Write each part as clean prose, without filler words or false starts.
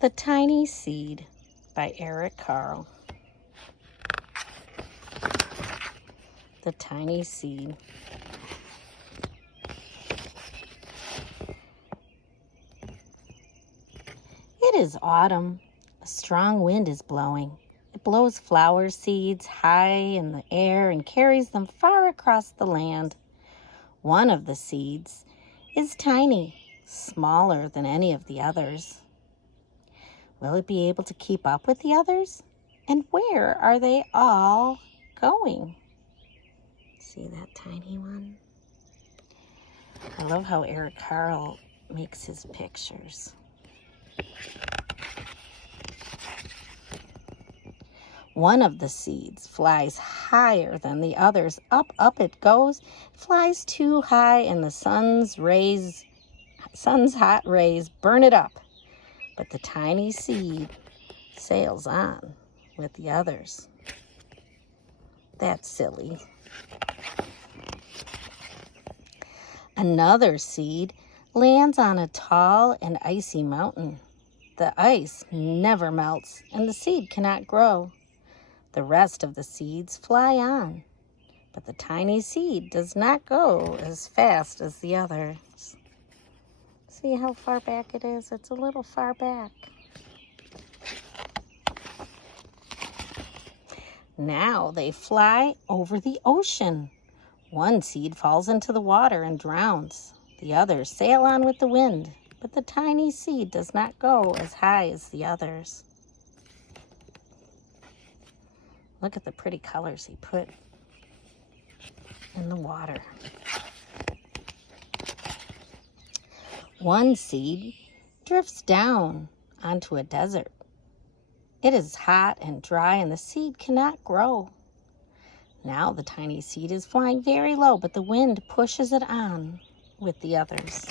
The Tiny Seed by Carle. The Tiny Seed. It is autumn. A strong wind is blowing. It blows flower seeds high in the air and carries them far across the land. One of the seeds is tiny, smaller than any of the others. Will it be able to keep up with the others? And where are they all going? See that tiny one? I love how Carle makes his pictures. One of the seeds flies higher than the others. Up it goes. Flies too high and the sun's hot rays burn it up. But the tiny seed sails on with the others. That's silly. Another seed lands on a tall and icy mountain. The ice never melts and the seed cannot grow. The rest of the seeds fly on, but the tiny seed does not go as fast as the others. See how far back it is? It's a little far back. Now they fly over the ocean. One seed falls into the water and drowns. The others sail on with the wind, but the tiny seed does not go as high as the others. Look at the pretty colors he put in the water. One seed drifts down onto a desert. It is hot and dry and the seed cannot grow. Now the tiny seed is flying very low, but the wind pushes it on with the others.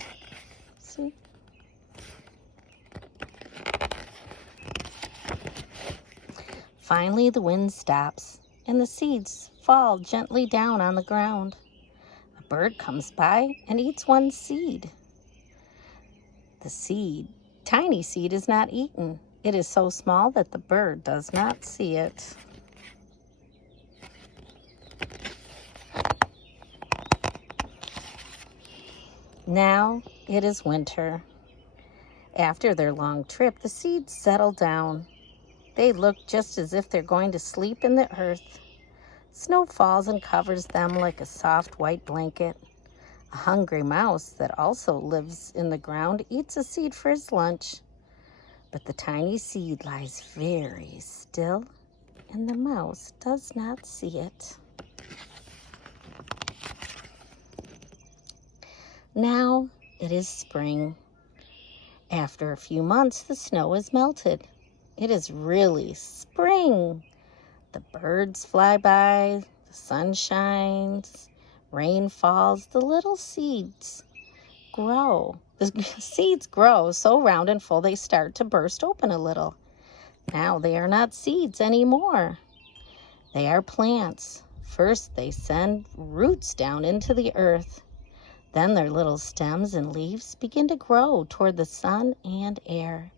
See? Finally, the wind stops and the seeds fall gently down on the ground. A bird comes by and eats one seed. The tiny seed is not eaten. It is so small that the bird does not see it. Now it is winter. After their long trip, the seeds settle down. They look just as if they're going to sleep in the earth. Snow falls and covers them like a soft white blanket. A hungry mouse that also lives in the ground eats a seed for his lunch. But the tiny seed lies very still, and the mouse does not see it. Now it is spring. After a few months, the snow is melted. It is really spring. The birds fly by, the sun shines, rain falls, the little seeds grow. The seeds grow so round and full they start to burst open a little. Now they are not seeds anymore. They are plants. First they send roots down into the earth. Then their little stems and leaves begin to grow toward the sun and air.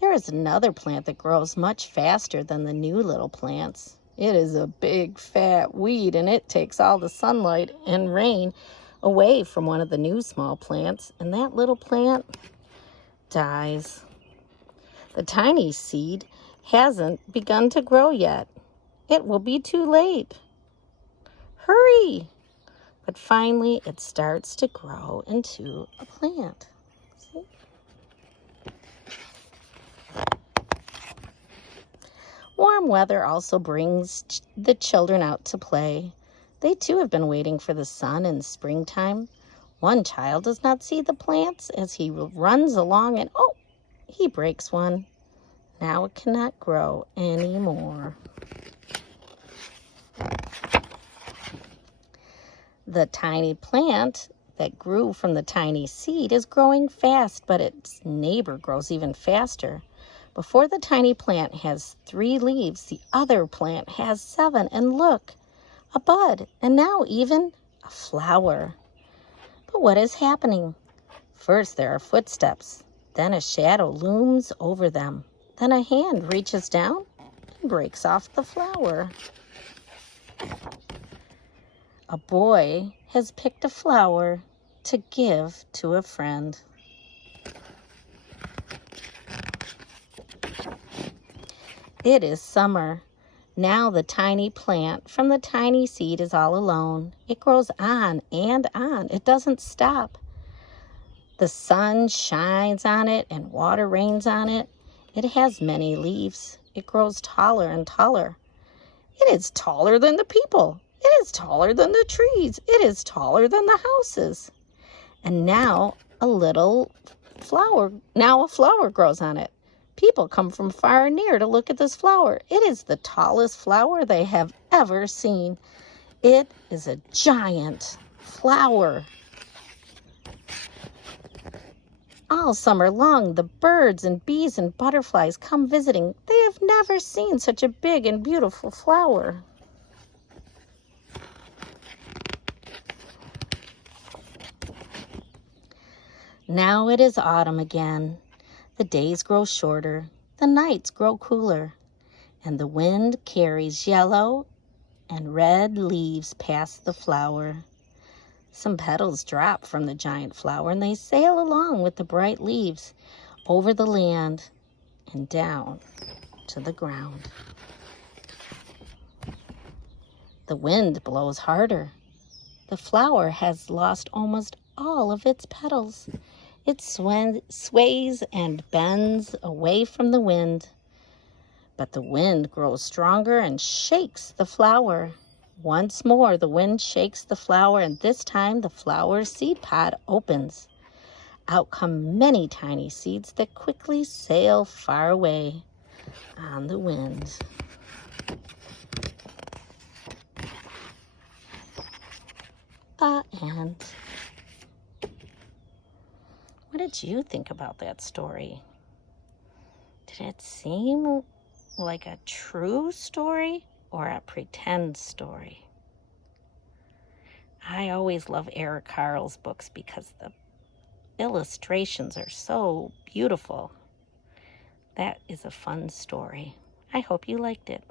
There is another plant that grows much faster than the new little plants. It is a big, fat weed, and it takes all the sunlight and rain away from one of the new small plants, and that little plant dies. The tiny seed hasn't begun to grow yet. It will be too late. Hurry! But finally, it starts to grow into a plant. See? Warm weather also brings the children out to play. They too have been waiting for the sun in springtime. One child does not see the plants as he runs along and he breaks one. Now it cannot grow anymore. The tiny plant that grew from the tiny seed is growing fast, but its neighbor grows even faster. Before the tiny plant has 3 leaves, the other plant has 7. And look, a bud, and now even a flower. But what is happening? First, there are footsteps. Then a shadow looms over them. Then a hand reaches down and breaks off the flower. A boy has picked a flower to give to a friend. It is summer. Now the tiny plant from the tiny seed is all alone. It grows on and on. It doesn't stop. The sun shines on it and water rains on it. It has many leaves. It grows taller and taller. It is taller than the people. It is taller than the trees. It is taller than the houses. And now a flower grows on it. People come from far and near to look at this flower. It is the tallest flower they have ever seen. It is a giant flower. All summer long, the birds and bees and butterflies come visiting. They have never seen such a big and beautiful flower. Now it is autumn again. The days grow shorter, the nights grow cooler, and the wind carries yellow and red leaves past the flower. Some petals drop from the giant flower, and they sail along with the bright leaves over the land and down to the ground. The wind blows harder. The flower has lost almost all of its petals. It sways and bends away from the wind. But the wind grows stronger and shakes the flower. Once more, the wind shakes the flower, and this time the flower's seed pod opens. Out come many tiny seeds that quickly sail far away on the wind. And what did you think about that story? Did it seem like a true story or a pretend story? I always love Eric Carle's books because the illustrations are so beautiful. That is a fun story. I hope you liked it.